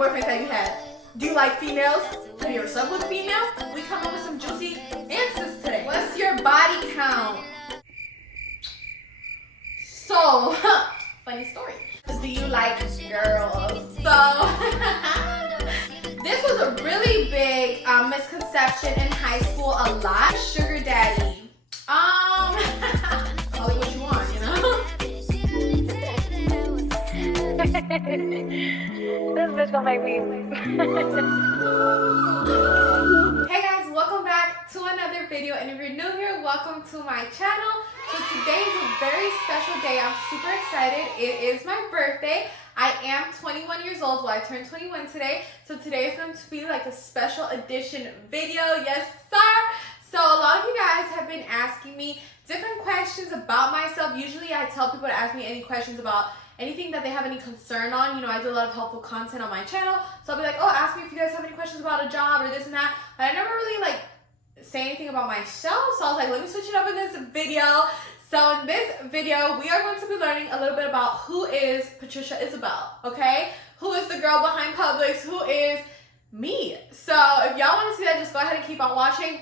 boyfriends have you had? Do you like females? Have you ever slept with a female? We come up with some juicy answers today. What's your body count? So, funny story. Do you like girls? So, this was a really big misconception in high school. A lot. Sugar daddy. Call it what you want, you know? This bitch gonna make me. Hey guys, welcome back to another video, and if you're new here, welcome to my channel. So today is a very special day. I'm super excited. It is my birthday. I am 21 years old. Well, I turned 21 today. So today is going to be like a special edition video. Yes, sir. So a lot of you guys have been asking me different questions about myself. Usually I tell people to ask me any questions about anything that they have any concern on. You know, I do a lot of helpful content on my channel. So I'll be like, oh, ask me if you guys have any questions about a job or this and that. But I never really like say anything about myself. So I was like, let me switch it up in this video. So in this video, we are going to be learning a little bit about who is Patricia Isabelle, okay? Who is the girl behind Publix? Who is me? So if y'all want to see that, just go ahead and keep on watching.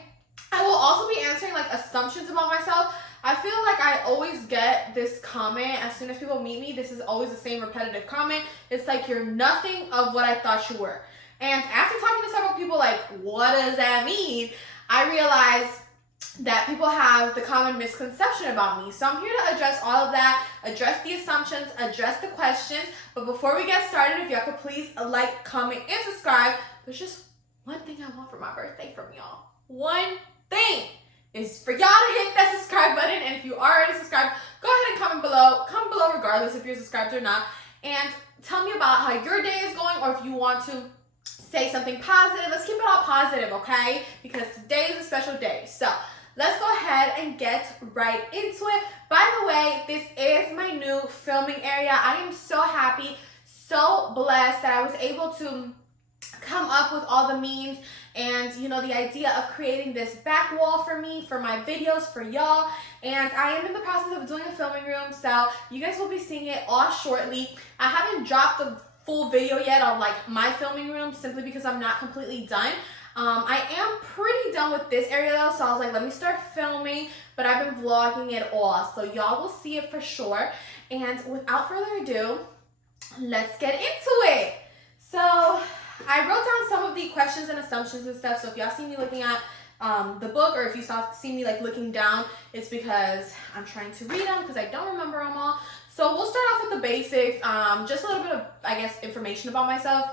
I will also be answering like assumptions about myself. I feel like I always get this comment as soon as people meet me. This is always the same repetitive comment. It's like, you're nothing of what I thought you were. And after talking to several people, like, what does that mean? I realized that people have the common misconception about me. So I'm here to address all of that, address the assumptions, address the questions. But before we get started, if y'all could please like, comment, and subscribe. There's just one thing I want for my birthday from y'all. One thing is for y'all to hit that subscribe button. And if you already subscribed, go ahead and comment below. Comment below regardless if you're subscribed or not. And tell me about how your day is going, or if you want to say something positive. Let's keep it all positive, okay? Because today is a special day. So let's go ahead and get right into it. By the way, this is my new filming area. I am so happy, so blessed that I was able to come up with all the means and, you know, the idea of creating this back wall for me, for my videos, for y'all. And I am in the process of doing a filming room, so you guys will be seeing it all shortly. I haven't dropped the full video yet on like my filming room simply because I'm not completely done. I am pretty done with this area though, so I was like, let me start filming, but I've been vlogging it all, so y'all will see it for sure. And without further ado, let's get into it. So I wrote down some of the questions and assumptions and stuff, so if y'all see me looking at the book, or if you see me like looking down, it's because I'm trying to read them because I don't remember them all. So we'll start off with the basics, just a little bit of, I guess, information about myself.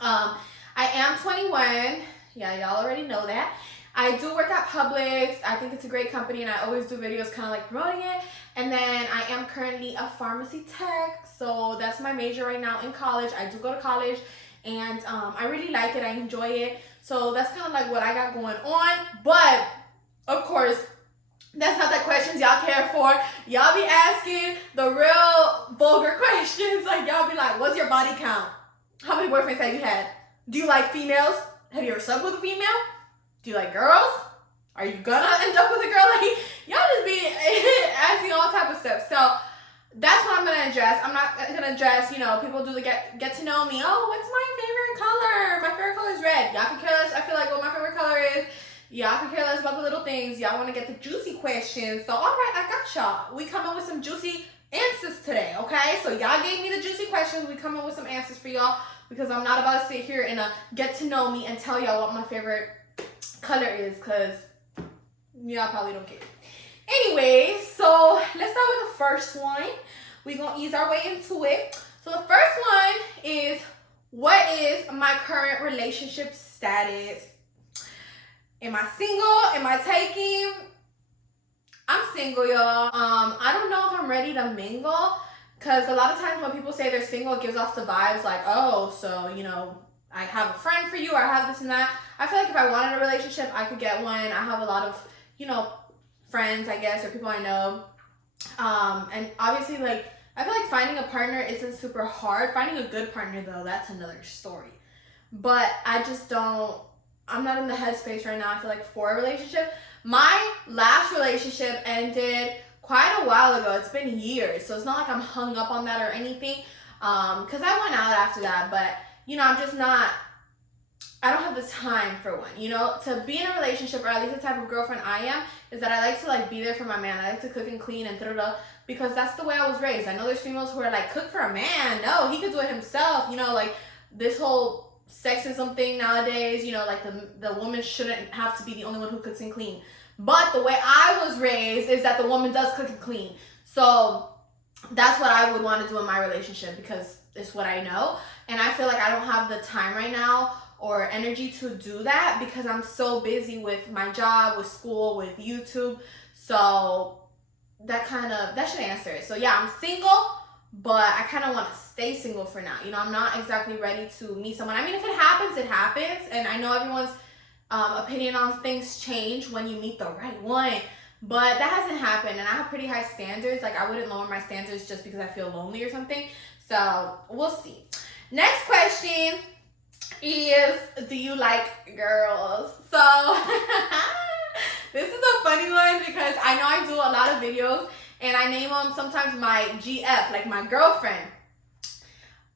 I am 21. Yeah, y'all already know that. I do work at Publix. I think it's a great company, and I always do videos kind of like promoting it. And then I am currently a pharmacy tech, so that's my major right now in college. I do go to college, and I really like it. I enjoy it. So that's kind of like what I got going on. But of course, that's not the questions y'all care for. Y'all be asking the real vulgar questions. Like, y'all be like, what's your body count? How many boyfriends have you had? Do you like females? Have you ever slept with a female? Do you like girls? Are you gonna end up with a girl? Like, y'all just be asking all type of stuff. So that's what I'm gonna address. I'm not gonna address, you know, people do the get to know me. Oh, what's my favorite color? My favorite color is red. Y'all can care less. I feel like what my favorite color is. Y'all can care less about the little things. Y'all want to get the juicy questions. So, all right, I got y'all. We coming with some juicy answers today, okay? So, y'all gave me the juicy questions. We coming with some answers for y'all, because I'm not about to sit here and get to know me and tell y'all what my favorite color is, because y'all probably don't care. Anyway, so let's start with the first one. We're going to ease our way into it. So, the first one is, what is my current relationship status? Am I single? Am I taking? I'm single, y'all. I don't know if I'm ready to mingle, because a lot of times when people say they're single, it gives off the vibes like, oh, so, you know, I have a friend for you, or I have this and that. I feel like if I wanted a relationship, I could get one. I have a lot of, you know, friends, I guess, or people I know. And obviously, like, I feel like finding a partner isn't super hard. Finding a good partner, though, that's another story. But I just don't, I'm not in the headspace right now, I feel like, for a relationship. My last relationship ended quite a while ago. It's been years, so it's not like I'm hung up on that or anything. Because I went out after that, but I'm just not, I don't have the time for one, to be in a relationship, or at least the type of girlfriend I am, is that I like to like be there for my man. I like to cook and clean and because that's the way I was raised. I know there's females who are like, cook for a man. No, he could do it himself. Like this whole sexism thing nowadays, like the woman shouldn't have to be the only one who cooks and clean. But the way I was raised is that the woman does cook and clean. So that's what I would want to do in my relationship, because it's what I know. And I feel like I don't have the time right now or energy to do that, because I'm so busy with my job, with school, with YouTube. So that should answer it. So yeah, I'm single, but I kind of want to stay single for now. I'm not exactly ready to meet someone. I mean, if it happens, it happens. And I know everyone's opinion on things change when you meet the right one. But that hasn't happened, and I have pretty high standards. Like, I wouldn't lower my standards just because I feel lonely or something. So we'll see. Next question is, do you like girls? So this is a funny one, because I know I do a lot of videos and I name them sometimes my GF, like my girlfriend.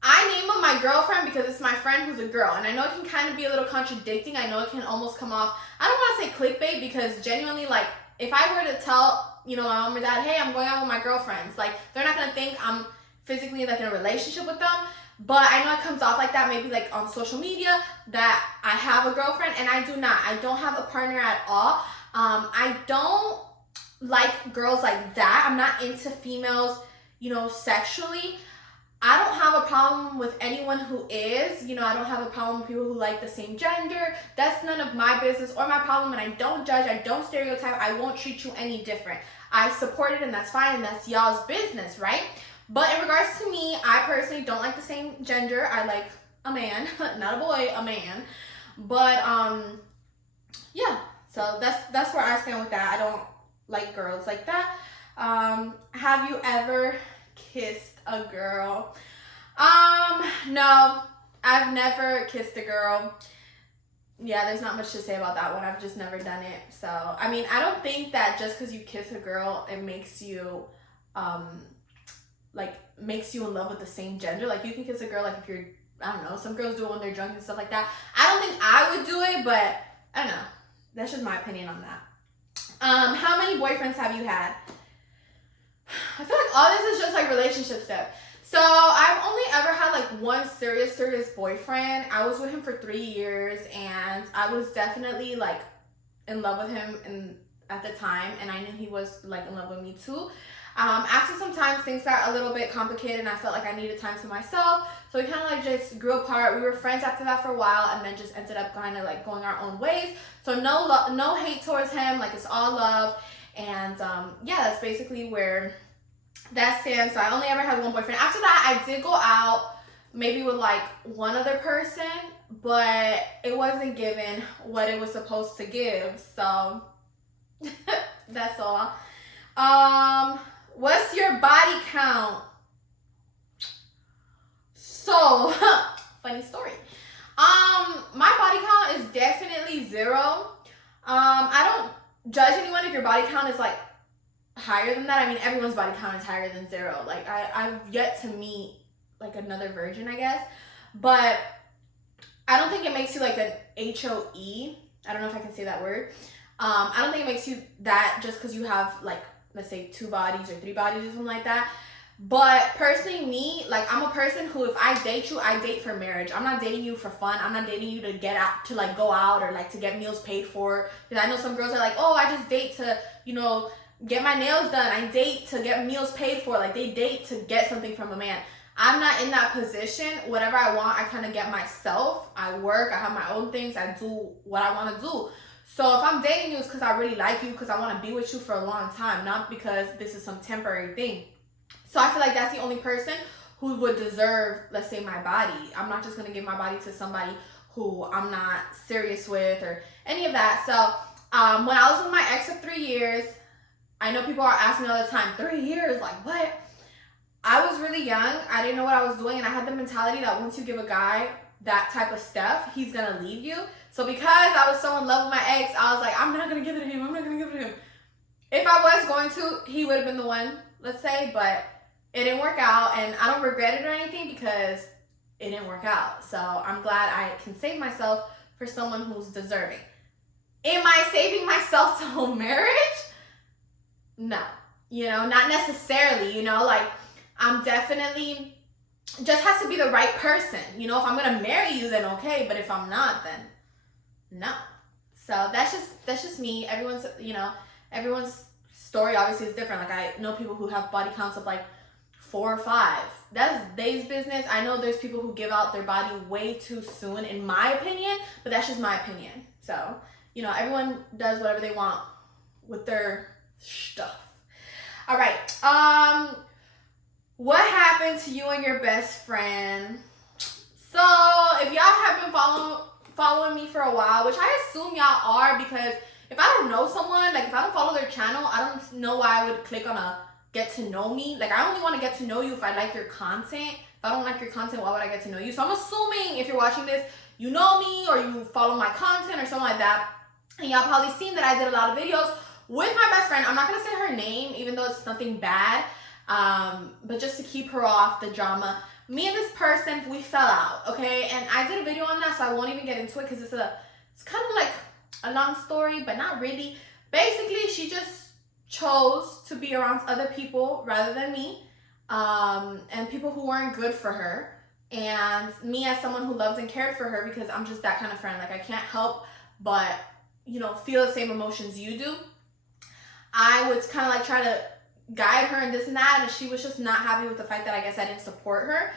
I name them my girlfriend because it's my friend who's a girl, and I know it can kind of be a little contradicting. I know it can almost come off, I don't want to say clickbait, because genuinely, like, if I were to tell, my mom or dad, hey, I'm going out with my girlfriends, like, they're not going to think I'm physically, like, in a relationship with them. But I know it comes off like that, maybe, like, on social media, that I have a girlfriend, and I do not. I don't have a partner at all. I don't like girls like that. I'm not into females, sexually. I don't have a problem with anyone who is. I don't have a problem with people who like the same gender. That's none of my business or my problem, and I don't judge. I don't stereotype. I won't treat you any different. I support it, and that's fine, and that's y'all's business, right? But in regards to me, I personally don't like the same gender. I like a man, not a boy, a man. But yeah, so that's where I stand with that. I don't like girls like that. Have you ever kissed a girl? No, I've never kissed a girl. Yeah, there's not much to say about that one. I've just never done it. So, I mean, I don't think that just because you kiss a girl, it makes you, makes you in love with the same gender. Like, you can kiss a girl, like, if you're, I don't know, some girls do it when they're drunk and stuff like that. I don't think I would do it, but I don't know. That's just my opinion on that. How many boyfriends have you had? I feel like all this is just like relationship stuff. So I've only ever had like one serious boyfriend. I was with him for 3 years, and I was definitely like in love with him at the time, and I knew he was like in love with me too. After some time, things got a little bit complicated, and I felt like I needed time to myself. So we kind of like just grew apart. We were friends after that for a while, and then just ended up kind of like going our own ways. So no hate towards him. Like, it's all love. And yeah, that's basically where that stands. So I only ever had one boyfriend. After that, I did go out maybe with like one other person, but it wasn't given what it was supposed to give. So that's all. What's your body count? So funny story. My body count is definitely 0. I don't judge anyone if your body count is like higher than that. I mean, everyone's body count is higher than 0. Like, I've yet to meet like another virgin, I guess. But I don't think it makes you like an HOE. I don't know if I can say that word. I don't think it makes you that just because you have like, let's say 2 bodies or 3 bodies or something like that. But personally, me, like, I'm a person who, if I date you, I date for marriage. I'm not dating you for fun. I'm not dating you to get out, to like go out or like to get meals paid for. Because I know some girls are like, oh, I just date to, get my nails done. I date to get meals paid for. Like, they date to get something from a man. I'm not in that position. Whatever I want, I kind of get myself. I work. I have my own things. I do what I want to do. So if I'm dating you, it's because I really like you, because I want to be with you for a long time, not because this is some temporary thing. So I feel like that's the only person who would deserve, let's say, my body. I'm not just going to give my body to somebody who I'm not serious with or any of that. So when I was with my ex of 3 years, I know people are asking me all the time, 3 years, like what? I was really young. I didn't know what I was doing, and I had the mentality that once you give a guy that type of stuff, he's going to leave you. So because I was so in love with my ex, I was like, I'm not going to give it to him. I'm not going to give it to him. If I was going to, he would have been the one, let's say, but it didn't work out, and I don't regret it or anything, because it didn't work out. So I'm glad I can save myself for someone who's deserving. Am I saving myself to marriage? No, not necessarily, like I'm definitely, just has to be the right person. If I'm gonna marry you, then okay, but if I'm not, then no. So that's just me. Everyone's story obviously is different. Like I know people who have body counts of like 4 or 5. That's their business. I know there's people who give out their body way too soon, in my opinion, but that's just my opinion. So, everyone does whatever they want with their stuff. All right. What happened to you and your best friend? So, if y'all have been following me for a while, which I assume y'all are, because if I don't know someone, like if I don't follow their channel, I don't know why I would click on a get to know me. Like I only want to get to know you if I like your content. If I don't like your content, why would I get to know you? So I'm assuming if you're watching this, you know me or you follow my content or something like that. And y'all probably seen that I did a lot of videos with my best friend. I'm not going to say her name, even though it's nothing bad. But just to keep her off the drama. Me and this person, we fell out, okay? And I did a video on that, so I won't even get into it because it's kind of like a long story, but not really. Basically, she just chose to be around other people rather than me, and people who weren't good for her. And me as someone who loved and cared for her, because I'm just that kind of friend. Like I can't help but, feel the same emotions you do. I would kind of like try to guide her and this and that, and she was just not happy with the fact that I guess I didn't support her,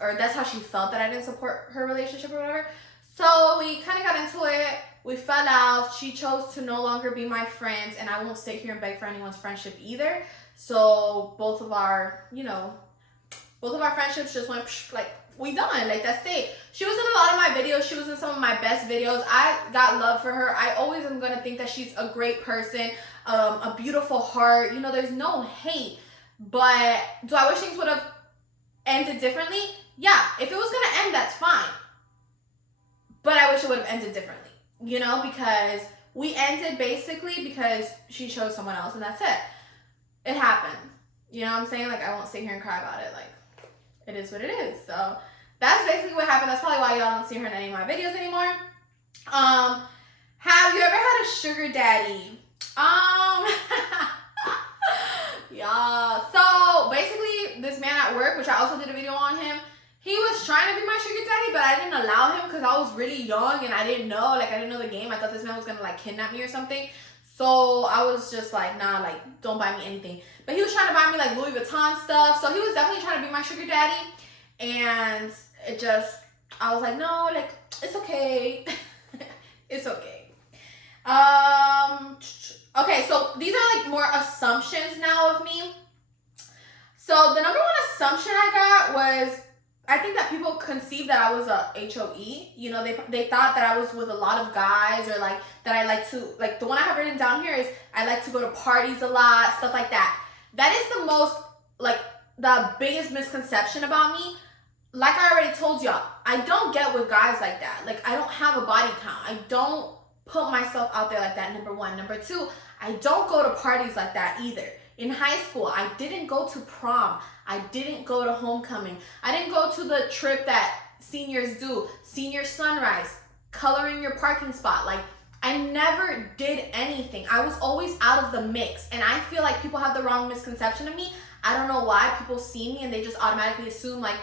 or that's how she felt, that I didn't support her relationship or whatever. So we kind of got into it. We fell out. She chose to no longer be my friend, and I won't sit here and beg for anyone's friendship either. So both of our friendships just went like, we done. Like that's it. She was in a lot of my videos. She was in some of my best videos. I got love for her. I always am gonna think that she's a great person, a beautiful heart. There's no hate. But do I wish things would have ended differently? Yeah. If it was gonna end, that's fine. But I wish it would have ended differently. Because we ended basically because she chose someone else, and that's it. It happened. You know what I'm saying? Like, I won't sit here and cry about it. Like, it is what it is. So, that's basically what happened. That's probably why y'all don't see her in any of my videos anymore. Have you ever had a sugar daddy? Yeah. So, basically, this man at work, which I also did a video on him, he was trying to be my sugar daddy, but I didn't allow him because I was really young and I didn't know. Like, I didn't know the game. I thought this man was going to, like, kidnap me or something. So, I was just like, nah, like, don't buy me anything. But he was trying to buy me, like, Louis Vuitton stuff. So, he was definitely trying to be my sugar daddy. And it just, I was like, no, like, it's okay. It's okay. Okay, so these are, like, more assumptions now of me. So, the number one assumption I got was, I think that people conceived that I was a HOE. They thought that I was with a lot of guys, or like that I like to, like the one I have written down here is I like to go to parties a lot, stuff like that. That is the most, like, the biggest misconception about me. Like I already told y'all, I don't get with guys like that. Like I don't have a body count. I don't put myself out there like that, number one. Number two, I don't go to parties like that either. In high school, I didn't go to prom. I didn't go to homecoming. I didn't go to the trip that seniors do, senior sunrise, coloring your parking spot. Like, I never did anything. I was always out of the mix. And I feel like people have the wrong misconception of me. I don't know why people see me and they just automatically assume, like,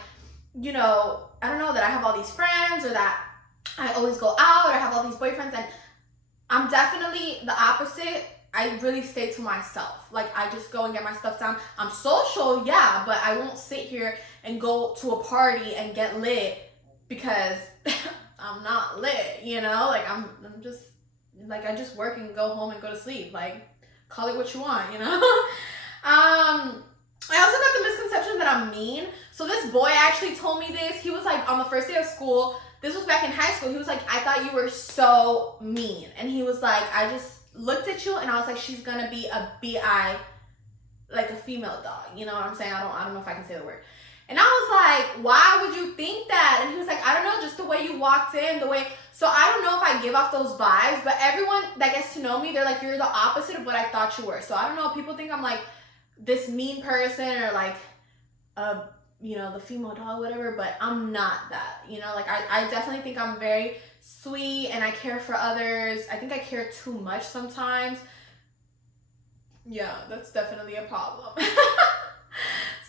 I don't know, that I have all these friends, or that I always go out, or I have all these boyfriends. And I'm definitely the opposite. I really stay to myself. Like, I just go and get my stuff done. I'm social, yeah, but I won't sit here and go to a party and get lit because I'm not lit, Like, I'm just, like, I just work and go home and go to sleep. Like, call it what you want, I also got the misconception that I'm mean. So this boy actually told me this. He was like, on the first day of school, this was back in high school, he was like, I thought you were so mean. And he was like, I just looked at you and I was like, she's gonna be a BI, like a female dog. You know what I'm saying? I don't know if I can say the word. And I was like, why would you think that? And he was like, I don't know, just the way you walked in, the way. So I don't know if I give off those vibes, but everyone that gets to know me, they're like, you're the opposite of what I thought you were. So I don't know, people think I'm like this mean person, or like a you know, the female dog, whatever, but I'm not that, you know, like I definitely think I'm very sweet and I care for others. I think I care too much sometimes. Yeah, that's definitely a problem.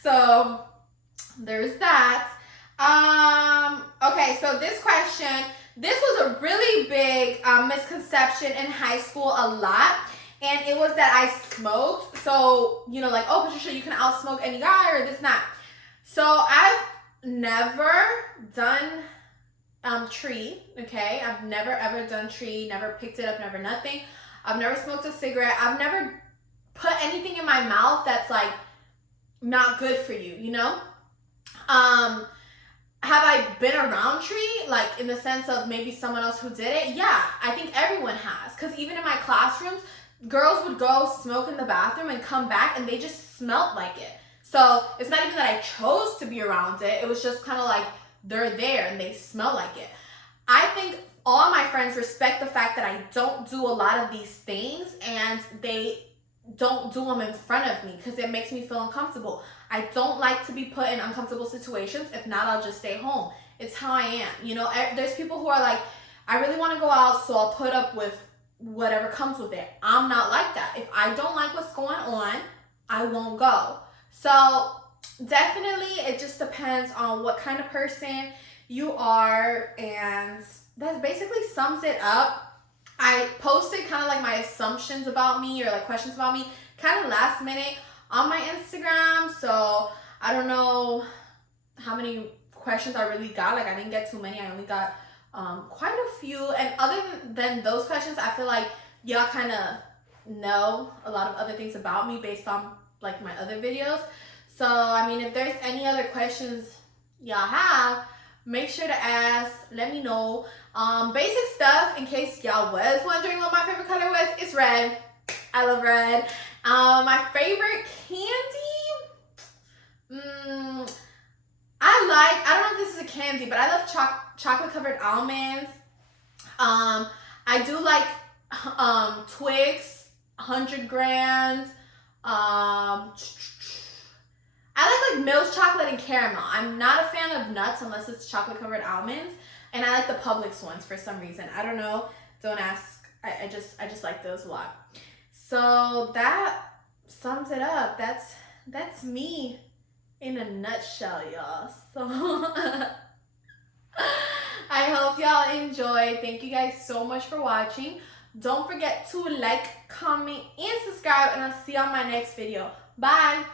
So there's that. Okay, so this question, this was a really big misconception in high school a lot. And it was that I smoked. So, you know, like, oh, Patricia, you can outsmoke any guy or this, not. So I've never done tree, okay? I've never ever done tree, never picked it up, never nothing. I've never smoked a cigarette. I've never put anything in my mouth that's like not good for you, you know? Have I been around tree, like in the sense of maybe someone else who did it? Yeah, I think everyone has. Because even in my classrooms, girls would go smoke in the bathroom and come back and they just smelled like it. So it's not even that I chose to be around it. It was just kind of like they're there and they smell like it. I think all my friends respect the fact that I don't do a lot of these things and they don't do them in front of me because it makes me feel uncomfortable. I don't like to be put in uncomfortable situations. If not, I'll just stay home. It's how I am. You know, there's people who are like, I really want to go out, so I'll put up with whatever comes with it. I'm not like that. If I don't like what's going on, I won't go. So definitely it just depends on what kind of person you are, and that basically sums it up. I posted kind of like my assumptions about me or like questions about me kind of last minute on my Instagram, so I don't know how many questions I really got. Like I didn't get too many. I only got quite a few, and other than those questions, I feel like y'all kind of know a lot of other things about me based on like my other videos. So I mean, if there's any other questions y'all have, make sure to ask. Let me know. Basic stuff in case y'all was wondering what my favorite color was. It's red. I love red. My favorite candy, I don't know if this is a candy, but I love chocolate covered almonds. I do like Twix, 100 grams. I like milk chocolate and caramel. I'm not a fan of nuts unless it's chocolate covered almonds. And I like the Publix ones for some reason. I don't know. Don't ask. I just like those a lot. So that sums it up. That's me in a nutshell, y'all. So I hope y'all enjoyed. Thank you guys so much for watching. Don't forget to like, comment, and subscribe, and I'll see you on my next video. Bye.